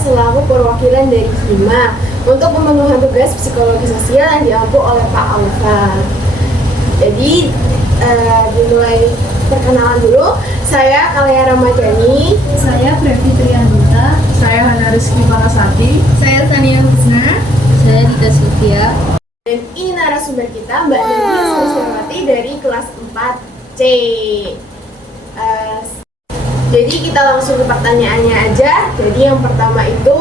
selaku perwakilan dari Hima untuk pemenuhan tugas psikologi sosial yang diampu oleh Pak Alfa. Jadi dimulai perkenalan dulu. Saya Kalia Ramadhani. Saya Brevi Trianita. Saya Hana Rizky Palasati. Saya Tania Husna. Saya Dita Sylvia. Dan ini narasumber kita Mbak Nani Sulistiawati dari kelas 4C. Jadi kita langsung ke pertanyaannya aja. Jadi yang pertama itu,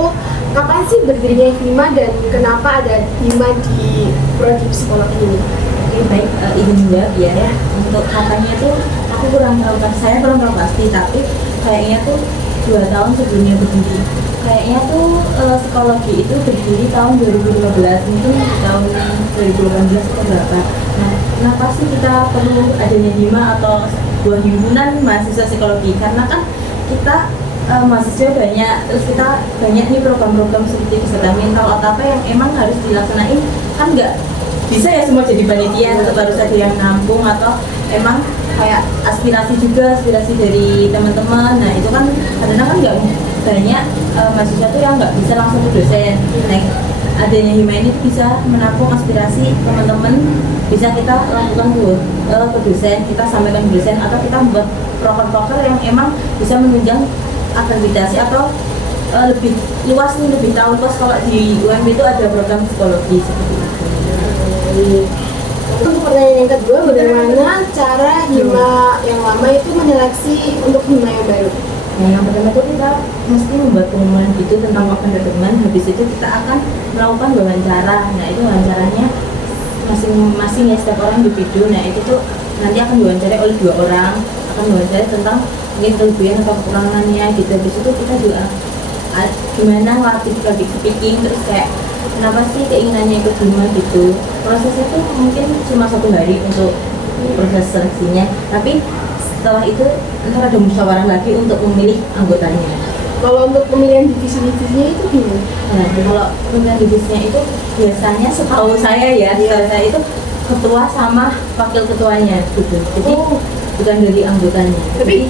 kapan sih berdirinya Hima dan kenapa ada Hima di prodi psikologi ini? Oke, baik, izin jawab ya. Untuk katanya itu aku kurang tahu, saya kurang tahu pasti, tapi kayaknya tuh 2 tahun sebelumnya berdiri. Kayaknya tuh psikologi itu berdiri tahun 2015, mungkin tahun 2018 atau berapa. Nah, kenapa sih kita perlu adanya Hima atau sebuah himpunan mahasiswa psikologi? Karena kan kita mahasiswa banyak, terus kita banyak nih program-program seperti kesehatan mental atau apa yang emang harus dilaksanain, kan nggak bisa ya semua jadi panitia, tetap harus ada yang nampung atau emang kayak aspirasi dari teman-teman. Nah itu kan kadang kan nggak banyak mahasiswa tuh yang nggak bisa langsung ke dosen. Nah adanya Hima ini bisa menampung aspirasi teman-teman, bisa kita lakukan ke dosen, kita sampaikan ke dosen, atau kita membuat proker-proker yang emang bisa menunjang akreditasi atau lebih luas nih, lebih tahu luas kalau di UM itu ada program psikologi seperti itu. Untuk pertanyaan yang kedua, bagaimana cara Hima yang lama itu menyeleksi untuk Hima yang baru? Nah, yang pertama itu kita mesti membuat pengumuman gitu tentang open recruitment. Habis itu kita akan melakukan wawancara. Nah itu wawancaranya masing-masing ya, setiap orang individu. Nah itu tuh nanti akan diwawancarai oleh 2 orang, akan diwawancarai tentang mungkin kelebihan atau kekurangannya gitu. Habis itu kita juga gimana latih public speaking, terus kayak kenapa sih keinginannya ikut Hima gitu. Prosesnya tuh mungkin cuma 1 hari untuk proses seleksinya, tapi setelah itu ntar ada musyawarah lagi untuk memilih anggotanya. Kalau untuk pemilihan divisi-divisinya itu gimana? Nah, kalau pemilihan divisinya itu biasanya setahu saya ya, setahu saya itu ketua sama wakil ketuanya gitu. Jadi bukan dari anggotanya. Tapi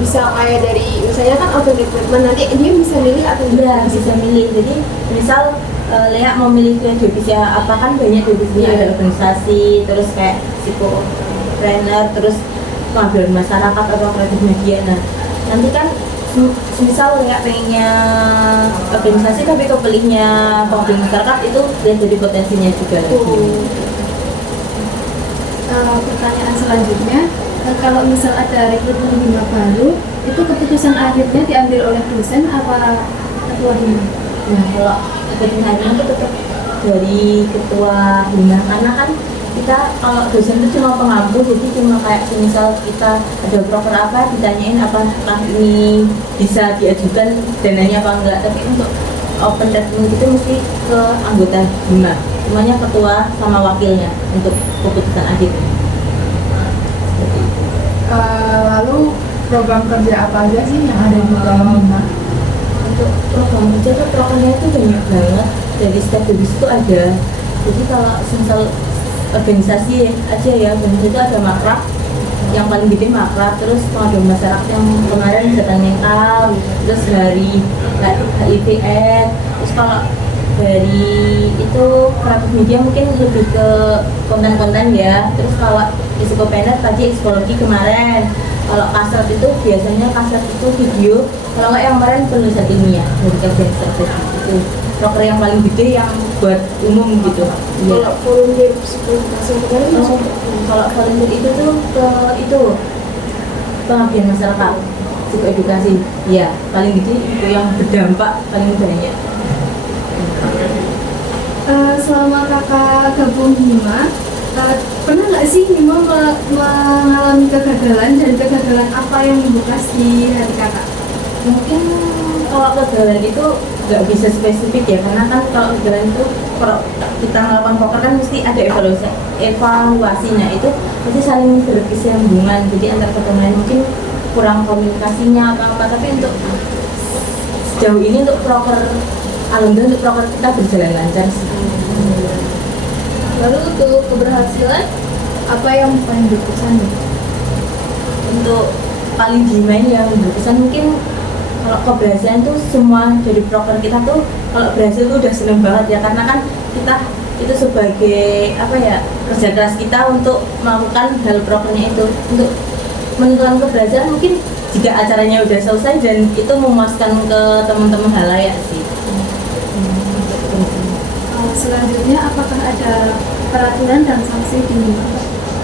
bisa kayak dari misalnya kan auto recruitment, nanti dia bisa milih atau iya bisa milih. Jadi misal Lea mau milih ke divisi apa, kan banyak divisinya, ada organisasi, terus kayak psikopreneur, terus pengabdian masyarakat atau kreatif media. Nah nanti kan misal Lea pengennya organisasi tapi kepilihnya pengabdian masyarakat, itu lihat dari potensinya juga lagi. Pertanyaan selanjutnya, kalau misal ada rekrutmen Hima baru, itu keputusan akhirnya diambil oleh dosen apa ketua Hima? Nah kalau keputusannya itu tetap dari ketua Hima, karena kan kita kalau dosen itu cuma pengampu, jadi cuma kayak misal kita ada proker apa, ditanyain apakah ini bisa diajukan dananya apa enggak, tapi untuk open recruitment itu mesti ke anggota Hima, semuanya ketua sama wakilnya untuk keputusan akhir. Lalu program kerja apa aja sih yang ada di dalam Hima? Untuk program kerja tuh programnya itu banyak banget, dari setiap divisi itu ada. Jadi kalau misal organisasi aja ya, organisasi itu ada makrab, yang paling gede makrab, terus pengabdian masyarakat yang kemarin kesehatan mental, terus hari HIV/AIDS, terus kalau dari itu kreatif media mungkin lebih ke konten-konten ya. Terus kalau psikopreneur tadi psikologi kemarin. Kalau kasrat itu biasanya itu video, kalau nggak yang kemarin penulisan ilmiah dari kajian strategi itu proker yang paling gede yang buat umum gitu. Kalau volunteer psikologi kemarin kalau volunteer itu tuh ke itu pengabdian masyarakat, psikoedukasi ya, paling gede itu yang berdampak paling banyak. Selama kakak gabung Hima, pernah nggak sih Hima mengalami kegagalan, dan kegagalan apa yang membekas di hati kakak? Mungkin kalau kegagalan itu nggak bisa spesifik ya, karena kan kalau kegagalan itu kalau kita melakukan poker kan mesti ada evaluasinya, itu mesti saling berkesinambungan. Jadi antar ketemuan mungkin kurang komunikasinya atau apa, tapi untuk sejauh ini untuk proker, alhamdulillah untuk proker kita berjalan lancar sih. Lalu untuk keberhasilan, apa yang paling berkesan? Untuk paling dimain yang berkesan mungkin kalau keberhasilan tuh semua jadi proker kita tuh kalau berhasil tuh udah seneng banget ya, karena kan kita itu sebagai apa ya, kerja keras kita untuk melakukan hal prokernya itu untuk menentukan keberhasilan. Mungkin jika acaranya udah selesai dan itu memuaskan ke teman-teman halayak sih. Selanjutnya apakah ada peraturan dan sanksi di Hima?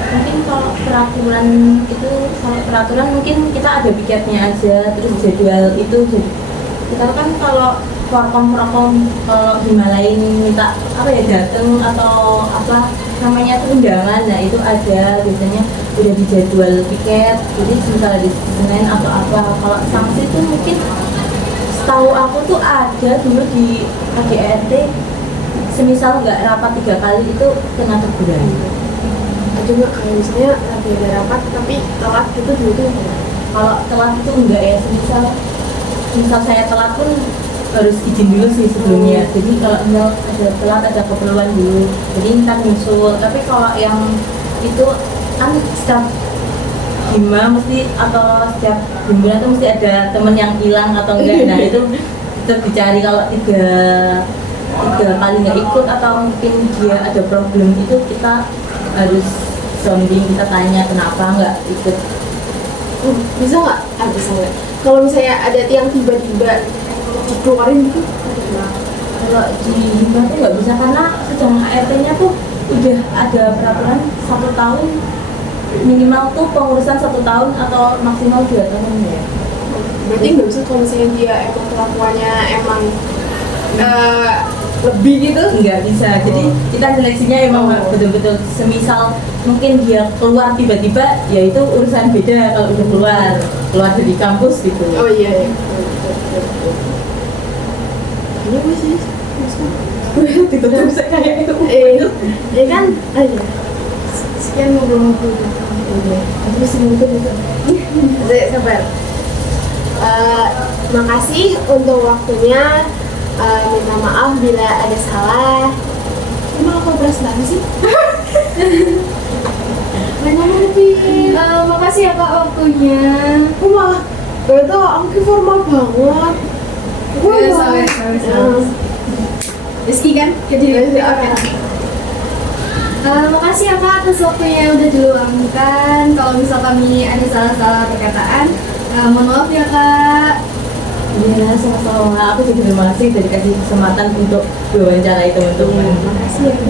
Mungkin kalau peraturan itu, kalau peraturan mungkin kita ada piketnya aja, terus jadwal itu jadi kita kan kalau prokom kalau Hima lain minta apa ya, dateng atau apa namanya tuh undangan, nah itu ada biasanya udah di jadwal piket, jadi misalnya di Senin atau apa. Kalau sanksi itu mungkin setahu aku tuh ada dulu di KDRT, semisal nggak rapat 3 kali itu kena teguran. Ada nggak kayak misalnya lagi ada rapat tapi telat gitu dulu tuh? Kalau telat itu enggak ya, misal saya telat pun harus izin dulu sih sebelumnya. Jadi kalau misal ada telat, ada keperluan dulu, jadi ntar nyusul. Tapi kalau yang itu kan setiap Hima mesti, atau setiap himpunan tuh mesti ada temen yang hilang atau enggak. Nah itu dicari. Kalau tiga kali nggak ikut atau mungkin dia ada problem, itu kita harus sounding, kita tanya kenapa nggak ikut. Bisa nggak? Bisa nggak? Kalau misalnya ada yang tiba-tiba dikeluarin gitu? Kalau di Hima tuh nggak bisa, karena sedang ART-nya tuh udah ada peraturan 1 tahun minimal tuh pengurusan 1 tahun atau maksimal 2 tahun ya. Berarti nggak bisa kalau misalnya dia emang kelakuannya emang lebih gitu? Nggak bisa. Jadi kita seleksinya emang betul-betul semisal mungkin dia keluar tiba-tiba, ya itu urusan beda. Kalau udah keluar dari kampus gitu. Oh iya. Ini gue sih. Ditutup saya kayak itu. Ya kan? Ayo. Sekian ngobrol-ngobrol. Terus itu. Sabar. Makasih untuk waktunya. Minta maaf bila ada salah. Emang aku beras lagi sih? Ngomong lebih. Makasih ya Kak waktunya. Aku malah itu aku formal banget. Rizky kan? Jadi Oke. makasih ya Kak atas waktunya yang udah diluangkan. Kalau misal kami ada salah-salah perkataan, mohon maaf ya Kak. Iya, sama-sama. Aku juga terima kasih udah dikasih kesempatan untuk wawancarai teman-teman. Makasih ya.